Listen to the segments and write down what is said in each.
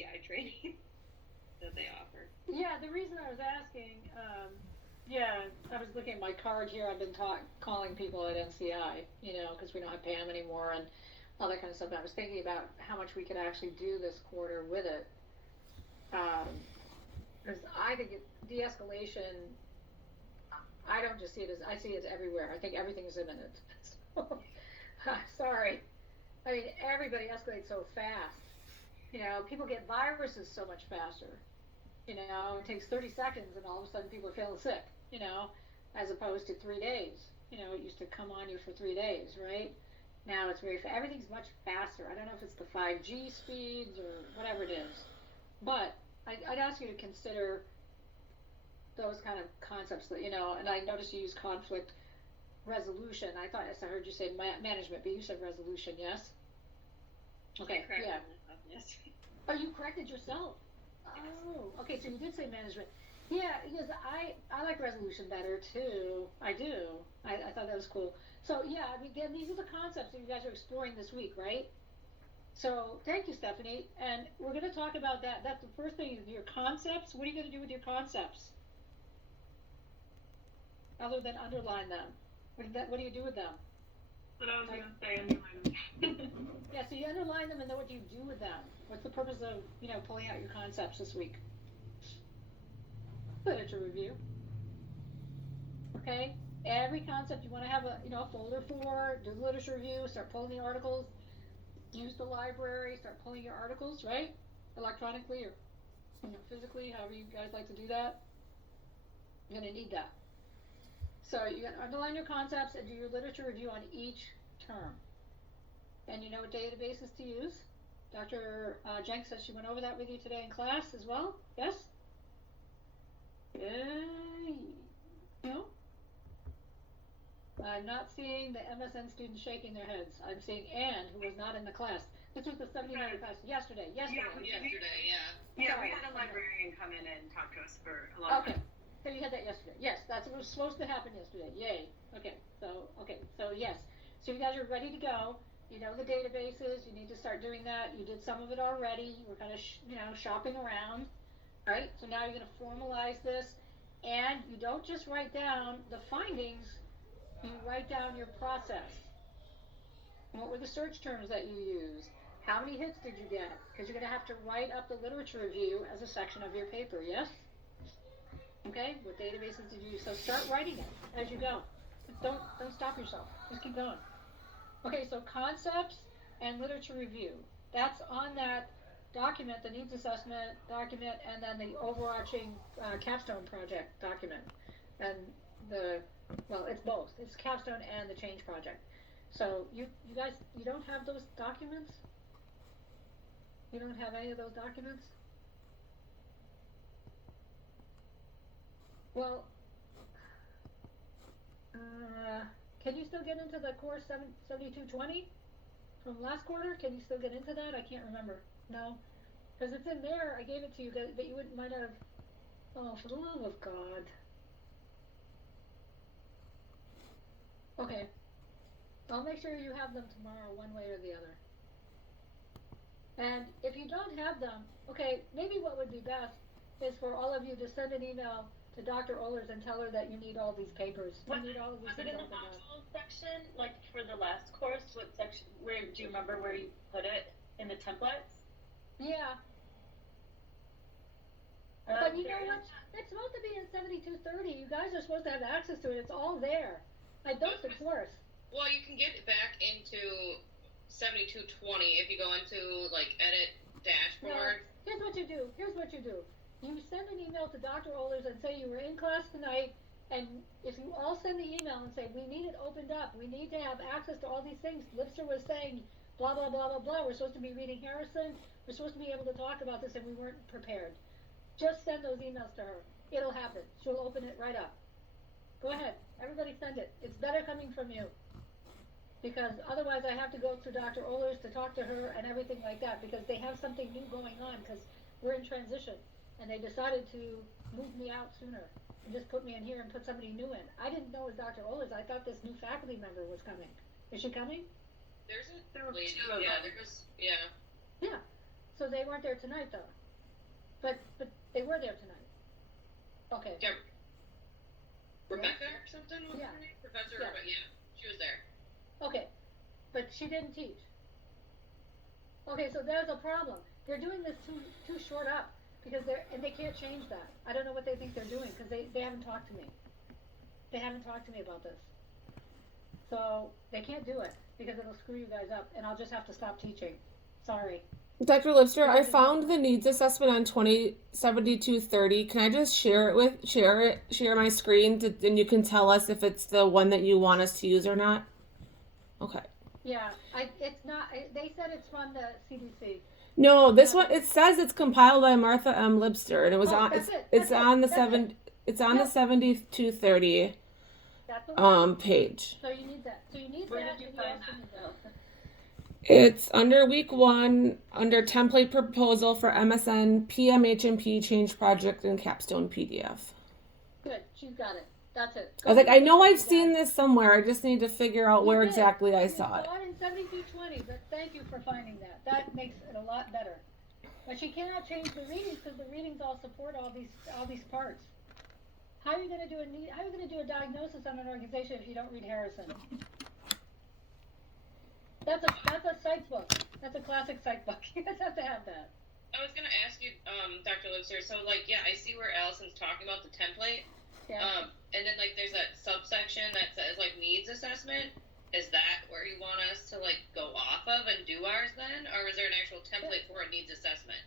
NCI training that they offer. Yeah, the reason I was asking, I was looking at my card here. I've been calling people at NCI, because we don't have Pam anymore and all that kind of stuff. I was thinking about how much we could actually do this quarter with it. Because I think de-escalation, I don't just see it I see it everywhere. I think everything is imminent. Sorry. I mean, everybody escalates so fast. People get viruses so much faster. It takes 30 seconds and all of a sudden people are feeling sick, as opposed to 3 days. It used to come on you for 3 days, right? Now it's everything's much faster. I don't know if it's the 5G speeds or whatever it is. But I'd ask you to consider those kind of concepts that, and I noticed you use conflict resolution. I heard you say management, but you said resolution, yes? Okay, yeah. Yes. Oh, you corrected yourself. Oh, okay, so you did say management. Yeah, because I like resolution better too. I do. I thought that was cool. So yeah, I mean, again, these are the concepts that you guys are exploring this week, right? So thank you, Stephanie. And we're going to talk about that. That's the first thing, your concepts. What are you going to do with your concepts? Other than underline them. What do you do with them? What I was going to say, underline them. Yeah, so you underline them and then what do you do with them? What's the purpose of, pulling out your concepts this week? Literature review. Okay? Every concept you want to have a folder for, do the literature review, start pulling the articles, use the library, start pulling your articles, right? Electronically or physically, however you guys like to do that. You're going to need that. So you got to underline your concepts and do your literature review on each term. And you know what databases to use. Dr. Jenks says she went over that with you today in class as well. Yes? No? I'm not seeing the MSN students shaking their heads. I'm seeing Anne, who was not in the class. This was the 79 class yesterday. Yeah, we had a librarian come in and talk to us for a long time. Okay, so you had that yesterday. Yes, that's what was supposed to happen yesterday. Yay. Okay, so yes. So you guys are ready to go. You know the databases. You need to start doing that. You did some of it already. We're kind of, shopping around. All right, so now you're going to formalize this. And you don't just write down the findings. You write down your process. What were the search terms that you used? How many hits did you get? Because you're going to have to write up the literature review as a section of your paper, yes? Okay, what databases did you use? So start writing it as you go. Don't stop yourself. Just keep going. Okay, so concepts and literature review. That's on that document, the needs assessment document, and then the overarching capstone project document. And it's both. It's capstone and the change project. So you guys, you don't have those documents? You don't have any of those documents? Well, can you still get into the course 7220 from last quarter? Can you still get into that? I can't remember. No? Because it's in there. I gave it to you, but you might have. Oh, for the love of God. Okay. I'll make sure you have them tomorrow, one way or the other. And if you don't have them, okay, maybe what would be best is for all of you to send an email to Dr. Ohlers and tell her that you need all these papers. What, you need all of these was it in the module section, like for the last course? What section? Where do you remember where you put it in the templates? Yeah. But you know what? It's supposed to be in 7230. You guys are supposed to have access to it. It's all there. I built the course. Well, you can get back into 7220 if you go into like edit dashboard. No, here's what you do. You send an email to Dr. Ohlers and say you were in class tonight, and if you all send the email and say we need it opened up, we need to have access to all these things. Lipster was saying blah blah blah blah blah. We're supposed to be reading Harrison. We're supposed to be able to talk about this, and we weren't prepared. Just send those emails to her. It'll happen. She'll open it right up. Go ahead. Everybody send it. It's better coming from you. Because otherwise I have to go through Dr. Ohlers to talk to her and everything like that, because they have something new going on, because we're in transition. And they decided to move me out sooner and just put me in here and put somebody new in. I didn't know it was Dr. Ohlers. I thought this new faculty member was coming. Is she coming? There's a There were lady, two of yeah, them. there goes, yeah. Yeah. so they weren't there tonight though. But they were there tonight. Okay. Yeah. Rebecca or something was Yeah. her name? Professor Yeah. Rebecca, yeah, she was there. Okay, but she didn't teach. Okay, so there's a problem. They're doing this too short up because they can't change that. I don't know what they think they're doing because they haven't talked to me. They haven't talked to me about this. So they can't do it because it'll screw you guys up and I'll just have to stop teaching. Sorry. Dr. Lipster, I found the needs assessment on 207230. Can I just share my screen and you can tell us if it's the one that you want us to use or not? Okay. Yeah, it's not, they said it's from the CDC. No, this one, it says it's compiled by Martha M. Lipster and it was on, that's it's it. on the That's it. it's on Yeah. the 7230 That's the one. page. So you need that. So you need Where that. did you and find also need that? It's under week 1, under template proposal for MSN, PMHMP change project and capstone PDF. Good, she's got it. That's it. I was like, I know I've seen this somewhere. I just need to figure out where You did. exactly I You saw it. it in 7220, but thank you for finding that. That makes it a lot better. But she cannot change the readings because the readings all support all these parts. How are you going to do a diagnosis on an organization if you don't read Harrison? That's a psych book. That's a classic psych book. You guys have to have that. I was gonna ask you, Dr. Lipster, so like, yeah, I see where Allison's talking about the template. Yeah. And then like there's that subsection that says like needs assessment. Is that where you want us to like go off of and do ours then? Or is there an actual template for a needs assessment?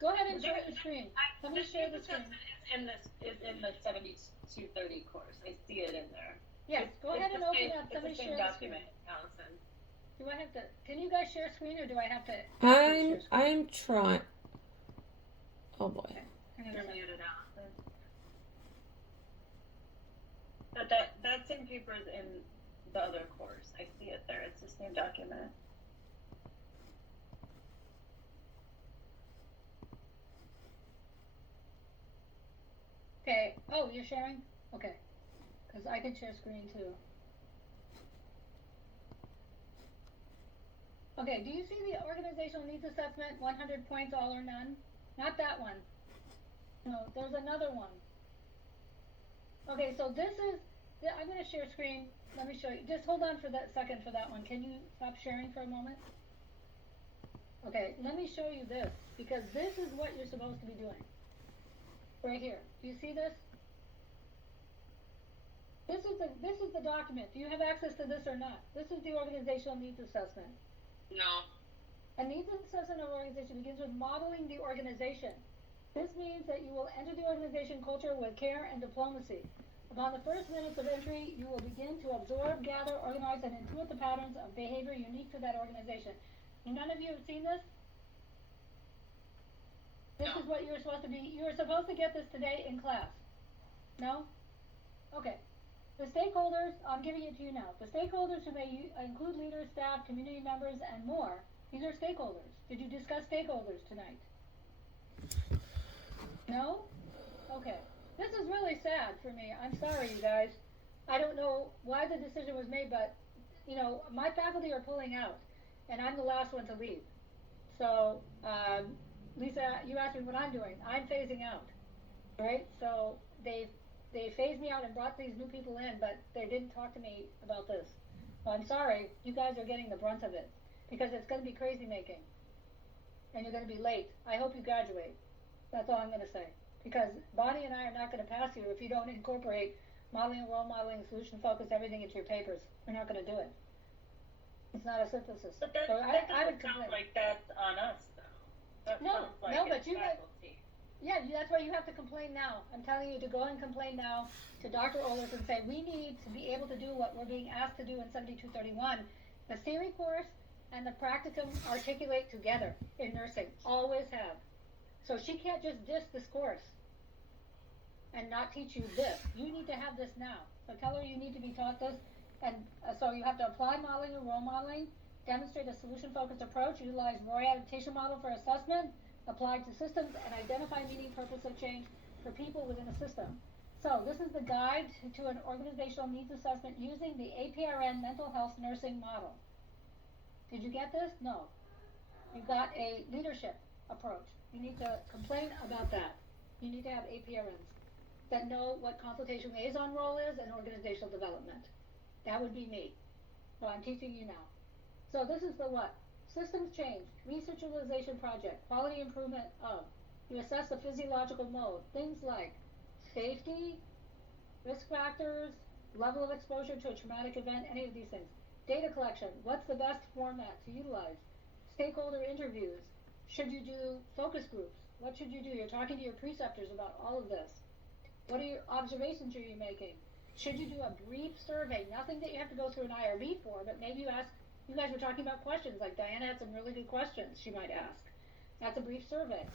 Go ahead and share the screen. Let me share the screen. Is in the 7230 course. I see it in there. Yes, go ahead and open up. It's Let me the share same the screen. document, Allison. Do I have to? Can you guys share screen or do I have to? I'm trying. Oh boy. Hang on a You're second. muted, Allison. But that same paper is in the other course. I see it there. It's the same document. Okay. Oh, you're sharing? Okay. Because I can share screen too. Okay, do you see the organizational needs assessment, 100 points, all or none? Not that one. No, there's another one. Okay, so this is, I'm going to share screen. Let me show you. Just hold on for that second for that one. Can you stop sharing for a moment? Okay, let me show you this, because this is what you're supposed to be doing. Right here. Do you see this? This is the document. Do you have access to this or not? This is the organizational needs assessment. No. A needs assessment of organization begins with modeling the organization. This means that you will enter the organization culture with care and diplomacy. Upon the first minutes of entry, you will begin to absorb, gather, organize, and intuit the patterns of behavior unique to that organization. None of you have seen this? This No. is what you're supposed to be. You were supposed to get this today in class. No? Okay. The stakeholders, I'm giving it to you now. The stakeholders who may include leaders, staff, community members, and more. These are stakeholders. Did you discuss stakeholders tonight? No? Okay. This is really sad for me. I'm sorry, you guys. I don't know why the decision was made, but, you know, my faculty are pulling out, and I'm the last one to leave. So, Lisa, you asked me what I'm doing. I'm phasing out, right? So they phased me out and brought these new people in, but they didn't talk to me about this. So I'm sorry, you guys are getting the brunt of it, because it's going to be crazy making, and you're going to be late. I hope you graduate. That's all I'm going to say. Because Bonnie and I are not going to pass you if you don't incorporate modeling, role modeling, solution focus, everything into your papers. We're not going to do it. It's not a synthesis. But that, So that I would doesn't sound complain. like that's on us, though. That No, sounds like no, but it's you guys- faculty. Yeah, that's why you have to complain now. I'm telling you to go and complain now to Dr. Olis and say, we need to be able to do what we're being asked to do in 7231. The theory course and the practicum articulate together in nursing. Always have. So she can't just diss this course and not teach you this. You need to have this now. So tell her you need to be taught this. And so you have to apply modeling and role modeling, demonstrate a solution-focused approach, utilize Roy adaptation model for assessment, apply to systems, and identify meaning, purpose of change for people within a system. So this is the guide to an organizational needs assessment using the APRN mental health nursing model. Did you get this? No. You got a leadership. approach. You need to complain about that. You need to have APRNs that know what consultation liaison role is and organizational development. That would be me. So I'm teaching you now. So this is the what? Systems change, research utilization project, quality improvement of. You assess the physiological mode, things like safety, risk factors, level of exposure to a traumatic event, any of these things. Data collection, what's the best format to utilize? Stakeholder interviews, should you do focus groups? What should you do? You're talking to your preceptors about all of this. What are your observations are you making? Should you do a brief survey? Nothing that you have to go through an IRB for, but maybe you ask, you guys were talking about questions, like Diana had some really good questions she might ask. That's a brief survey.